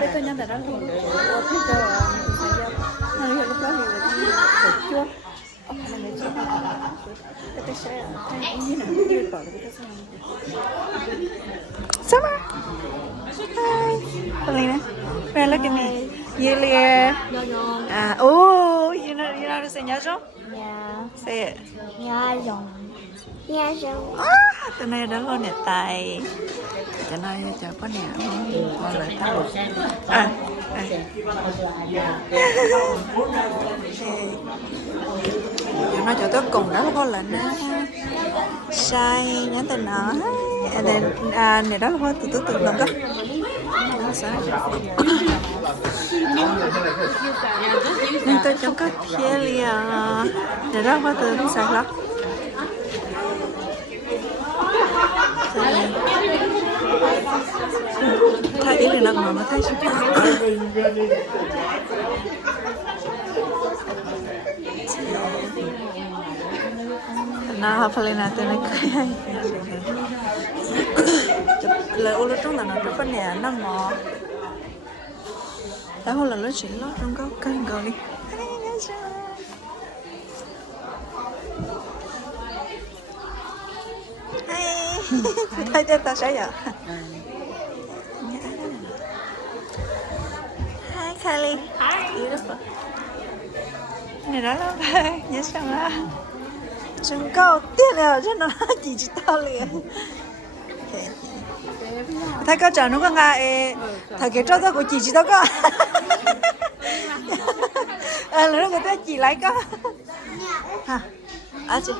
cái tôi nhắn là đó luôn ô thế cho thời gian nó lúc đó thì phải chưa ông là người chưa cái sẽ thay như nào như bảo cái sao Summer. Hi. Paulina. Well, look at me. Yulia. Oh, you know how to say nhớ Yeah. Say it. Nhà rồng. Nhà rồng. Từ nay đó con nè tài. Cho nó cho có nè con lại tao. Nó cho tôi cùng đó có lần đó. Sai nhắn tin nó. Này đó là hoa từ từ lòng đó. Nó sao? Nhưng tôi chẳng có kia liền. Này đó hoa từ nó sai lắm. Thay ý là nó thấy chứ. Nó phải là tên này cái hay. Lời ô lô trong là nó rất là nó ngọt. Đó là nó chỉ lót trong góc cây gầu đi. Thấy cho ta sẽ giờ. Hi Kylie. Hi. Beautiful. Này đó là ba, nhớ sao đó. Chúng có tiền nào cho nó chỉ tao liền. Thấy có chờ nó có ngại thật cái cho tao của chỉ tao có. Là nó có tới chỉ lấy có. Hả? Chị.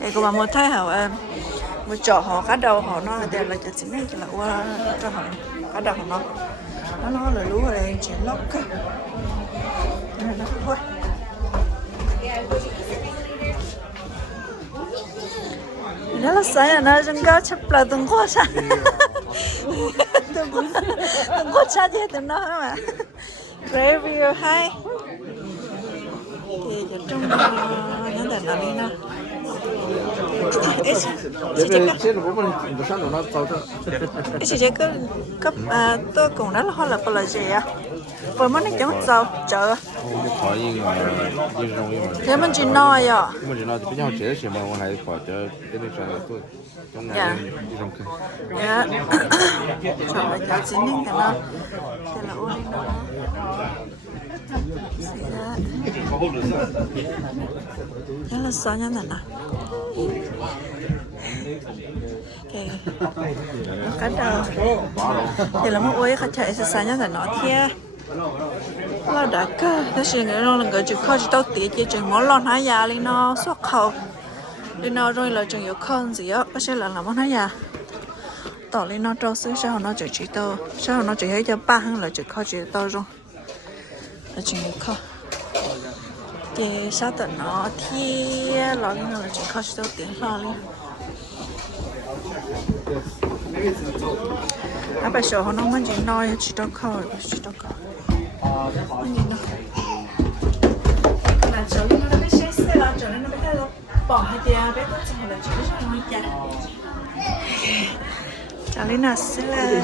Cái của bà một thay hả một chỗ họ cá đầu họ nó là đều là cho chính này cho là qua cho họ cá đầu họ nó là lúa rồi chỉ lóc cái nó thôi nó là sai là nó chân cao chấp là từng qua xa từng qua xa chứ từng nó mà review hay thì trong nó là nào đi nào. Chị chỉ có tôi cũng nói là họ là bao gì à? Bởi món này chẳng sao chợ. Thế mình chỉ nói à? mình chỉ nói thì bây giờ chế thì mà mình hay phải cho cái này cho tôi trong này đi trong kia. Dạ. Chọn lại cái chính nên nó thế là ôn nó. Thế là sao nhá nè. Okay. Cái đầu thì là một ôi khách chạy sẽ nhá là nó kia là đã cơ thế thì người nó là người chịu khó chỉ tao tía chỉ chừng món lon hái già lên nó xuất khẩu lên nó rồi là chừng yếu con gì á có sẽ là món hái già tỏ lên nó trâu xứ sao nó chỉ tao sao nó chỉ thấy cho ba hàng là chịu khó chỉ tao rồi là chừng yếu khó thì sao tận nó thì lo lên nó là chừng khó chỉ tao tiền lo lên bây giờ họ nó chỉ nói chỉ đâu khó chỉ đâu khó là chỗ nó biết xét xe là chỗ nó biết cái bỏ hai tia biết có gì là chỉ biết nói chả chỗ này là xe là